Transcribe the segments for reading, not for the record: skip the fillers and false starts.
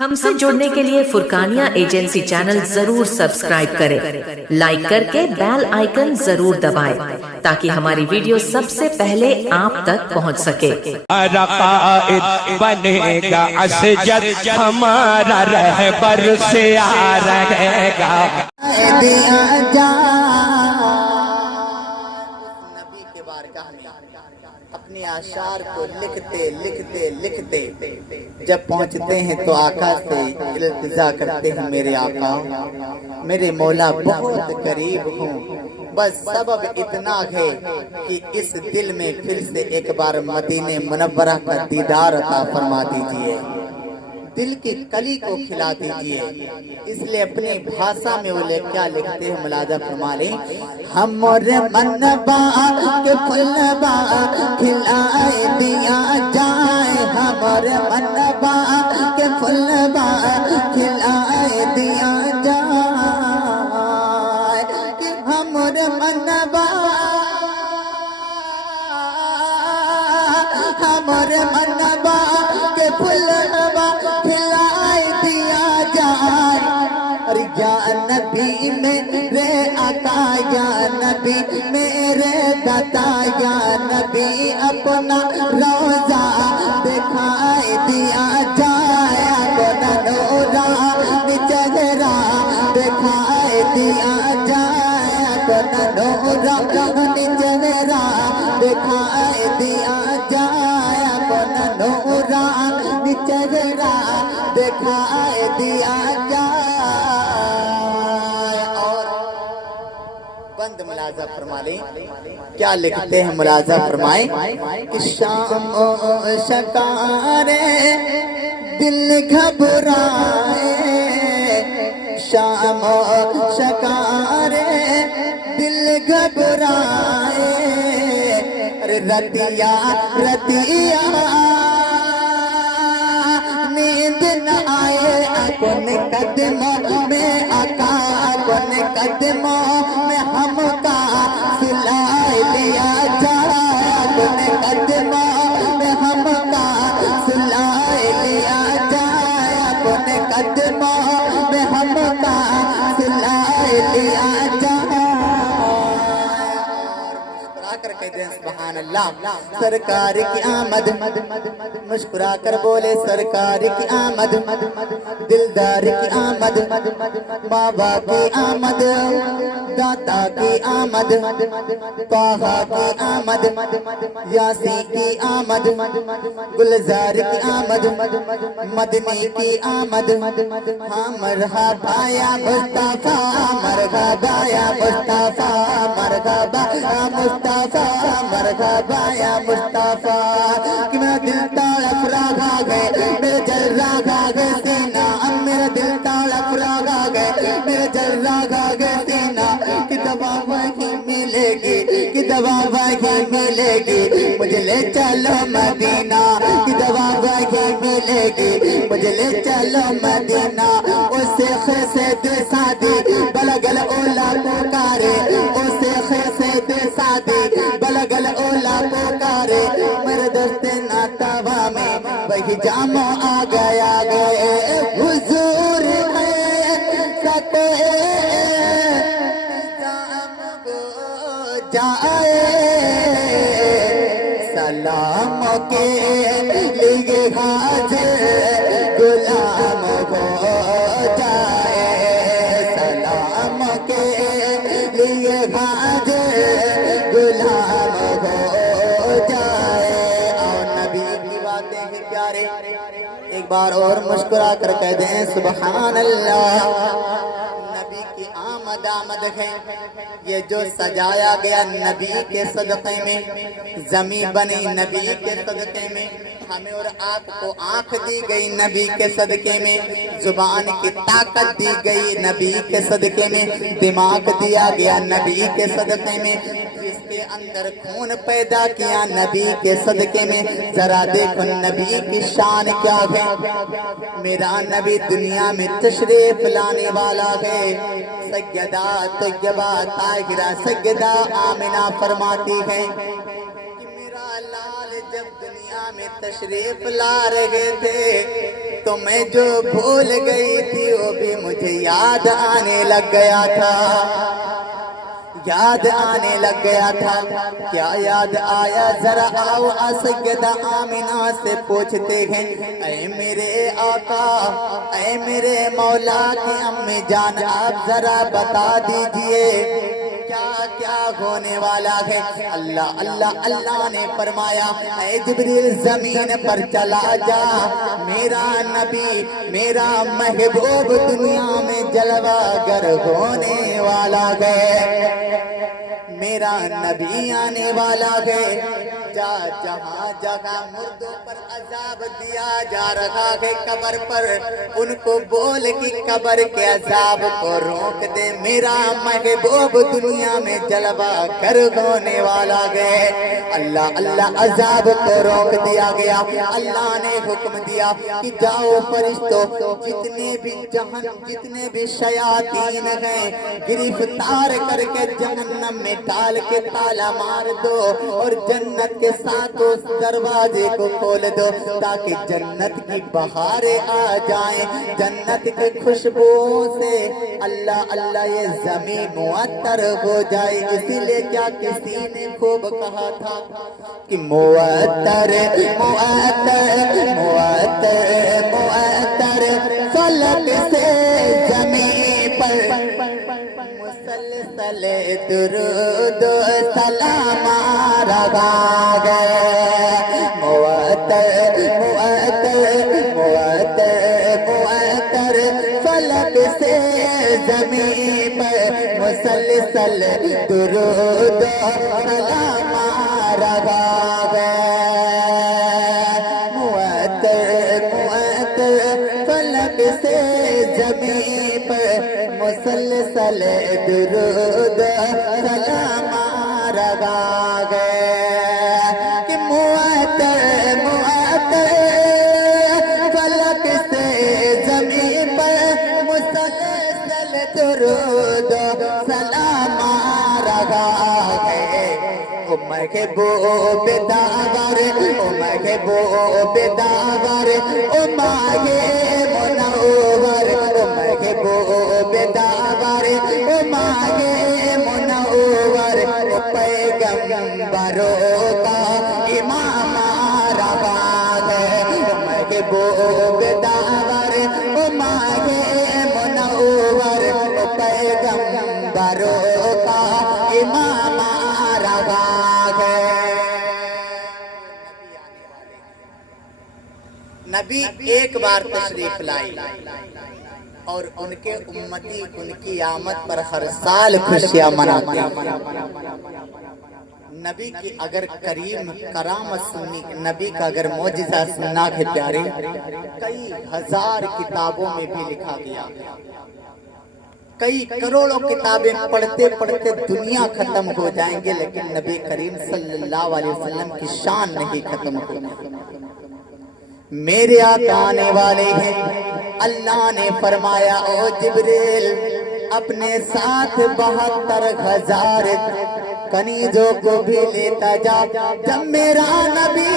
हमसे जुड़ने के लिए फुरकानिया एजेंसी चैनल जरूर सब्सक्राइब करें, लाइक करके बेल आइकन जरूर दबाएं ताकि हमारी वीडियो सबसे पहले आप तक पहुंच सके। रकाइद बनेगा असजद हमारा रहबर से आ रहेगा। नबी के बारगाह में अपने आशार को लिखते लिखते लिखते जब पहुंचते हैं तो आका से इल्तिजा करते हैं, मेरे आका मेरे मौला बहुत करीब हूँ, बस सबब इतना है कि इस दिल में फिर से एक बार मदीने मुनव्वरा का दीदार अता फरमा दीजिए, दिल की कली को खिला दीजिए। इसलिए अपनी भाषा में वो क्या लिखते हैं, मुलाजा फरमा लें। हमरे मनबा के फुलबा खिलाए दिया जाए, हमरे मनबा के फुलबा खिलाए दिया जाए, कि हमरे मनबा हमरे मनबा के फुलबा खिलाए दिया जाए। अरे या नबी मेरे आका, या नबी मेरे दाता, या नबी अपना रोजा दिखाई दिया जाए, अपना नूरानी चेहरा दिखाई दिया जाए, अपना नूरानी चेहरा दिखाई दिया जाए, अपना नूरानी चेहरा दिखाई दिया जाए। और बंद मुलाजा फरमा लें, क्या लिखते हैं, मुलाजा फरमाएं कि शाम शकारे दिल घबराए, शाम शकारे दिल घबराए, अरे रतिया रतिया नींद न आए, अपने कदमों में आका, अपने कदमों में हमका सिलाए लिया जाए, अपने कदमों में हमका सिलाए लिया जाए, अपने कदमों में हमका सिलाए लिया जाए। मुस्कुरा कर कहते हैं सुभान अल्लाह, सरकार की आमद, मुस्कुरा कर बोले सरकार की आमद, दिलदार की आमद, बाबा की आमद, दाता की आमद, ताहा की आमद, यासी की आमद, गुलजार की आमद, मदनी की आमद, हाँ मरहबा या मुस्तफा, मरहबा या मुस्तफा, मरहबा या मुस्तफा, मरहबा या मुस्तफा, कि मेरा दिल तड़प रहा है, मेरा जल रहा है सीना, मेरा दिल तड़प रहा है, मेरा जल रहा है सीना, कि दवा वही मिलेगी, कि दवा वही मिलेगी, मुझे ले चलो मदीना, कि दवा वही मिलेगी, मुझे ले चलो मदीना। उससे खैसे दे शादी बलगल ओला पुकारे, उससे खैसे दे शादी बलगल ओला पुकारे, मेरे दोस्त नातावा में वही जामो आ गया गए, हुजूर है सके जाम को जाए, सलाम के लिए हाजिर गुलाम हो जाए, सलाम के लिए हाजिर गुलाम हो जाए। और नबी की बातें ही प्यारे, एक बार और मुस्कुरा कर कह दें सुभान अल्लाह। नबी की आमद है, ये जो सजाया गया नबी के सदक़े में, ज़मी बनी नबी के सदक़े में, हमें और आपको आँख दी गई नबी के सदक़े में, जुबान की ताकत दी गई नबी के सदक़े में, दिमाग दिया गया नबी के सदक़े में, जिसके अंदर खून पैदा किया नबी के सदक़े में। जरा देखो नबी की शान क्या है, मेरा नबी दुनिया में तशरीफ लाने वाला है। सैयदा तैयबा ताहिरा सैयदा आमिना फरमाती है कि मेरा लाल जब दुनिया में तशरीफ ला रहे थे तो मैं जो भूल गई थी वो भी मुझे याद आने लग गया था, याद आने लग गया था। क्या याद आया जरा आओ सैयदा आमिना से पूछते हैं, ऐ मेरे आका, ऐ मेरे मौला की अम्मी जान, आप जरा बता दीजिए क्या क्या होने वाला है। अल्लाह अल्लाह अल्लाह ने फरमाया, ऐ जिब्रील जमीन पर चला जा, मेरा नबी मेरा महबूब दुनिया में जलवागर होने वाला है, मेरा नबी आने वाला है। जहाँ जगह मुर्दों पर अजाब दिया जा रहा है कब्र पर, उनको बोल कि कब्र के अजाब को रोक दे, मेरा महबूब दुनिया में जलवा कर होने वाला है। अल्लाह अल्लाह अजाब को रोक दिया गया। अल्लाह ने हुक्म दिया कि जाओ फरिश्तों, जितने भी शयातीन हैं गिरफ्तार करके जहन्नम में डाल के ताला मार दो और जन्नत के साथ उस दरवाजे को खोल दो ताकि जन्नत की बहारें आ जाएं, जन्नत की खुशबुओं से अल्लाह अल्लाह ये ज़मीन मुअत्तर हो जाए। इसीलिए क्या किसी ने खूब कहा था कि मुअत्तर मुअत्तर मुअत्तर मुअत्तर फलक से ज़मीन पर मुसलसल दुरूद सलाम रहा गए। मुअत्तर मुअत्तर मुअत्तर मुअत्तर फलक से ज़मीन पर मुसलसल दुरूद सलाम रहा गए। मुअत्तर मुअत्तर फलक से ज़मीन पर मुसलसल दुरूद सलाम रहा गए। कि मुअत्तर मुअत्तर फलक से ज़मीन पर मुसलसल दुरूद सलाम रहा गए। ओ महबूब दावर, ओ महबूब दावर, ओ माहे मुनव्वर, ओ महबूब दावर, ओ माहे मुनव्वर, ओ पैगंबरों का इमाम रहा है। ओ महबूब दावर, ओ माहे मुनव्वर, ओ पैगंबरों का इमाम रहा है। नबी एक बार तशरीफ लाई और उनके उम्मती उनकी आमद पर हर साल खुशियां मनाते हैं। नबी की अगर करीम करामत सुननी, नबी का अगर मौजिज़ा सुनना है प्यारे, कई हजार किताबों में भी लिखा गया, कई करोड़ों किताबें पढ़ते पढ़ते दुनिया खत्म हो जाएंगे, लेकिन नबी करीम सल्लल्लाहु अलैहि वसल्लम की शान नहीं खत्म होगी। मेरे आका आने वाले हैं। अल्लाह ने फरमाया, ओ जिब्रील अपने साथ 72,000 कनीजों को भी लेता जा। जब मेरा नबी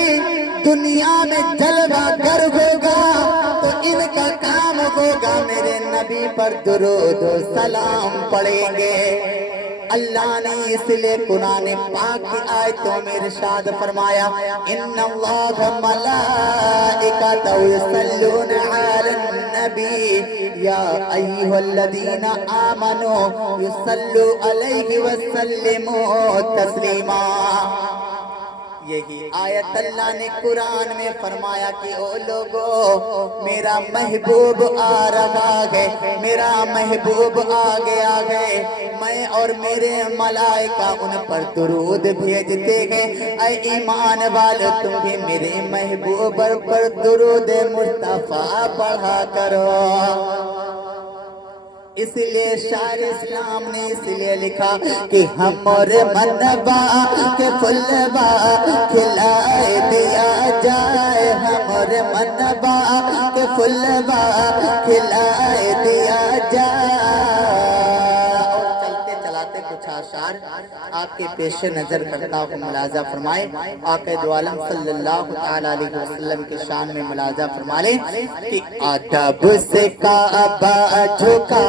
दुनिया में जलवा कर होगा तो इनका काम होगा मेरे नबी पर दुरूद सलाम पढ़ेंगे। अल्लाह ने इसलिए कुरान पाक की आयतों में इरशाद फरमाया, इन्नल्लाह मलाइकतहु युसल्लूना अलन नबी या अय्युहल्लज़ीना आमनू युसल्लू अलैहि वसल्लिमू तस्लीमा। यही आयत अल्लाह ने कुरान में फरमाया कि ओ लोगों, मेरा महबूब आ रहा है, मेरा महबूब आ गया है, मैं और मेरे मलाइका उन पर दुरूद भेजते हैं। ऐ ईमान वाले, तुम भी मेरे महबूब पर दुरूद मुस्तफा पढ़ा करो। इसलिए शायर इस्लाम ने इसलिए लिखा कि हमारे मनबा के फुलबा खिलाए दिया जाए, हमारे मनबा के फुलबा खिलाए दिया जाए। और चलते चलाते कुछ आशार آپ کے پیش نظر کرتا ہوں ملاحظہ فرمائے آقا دو عالم صلی اللہ تعالیٰ علیہ وسلم کے شان میں ملاحظہ فرما لیں کہ ادب سے کعبہ جھکا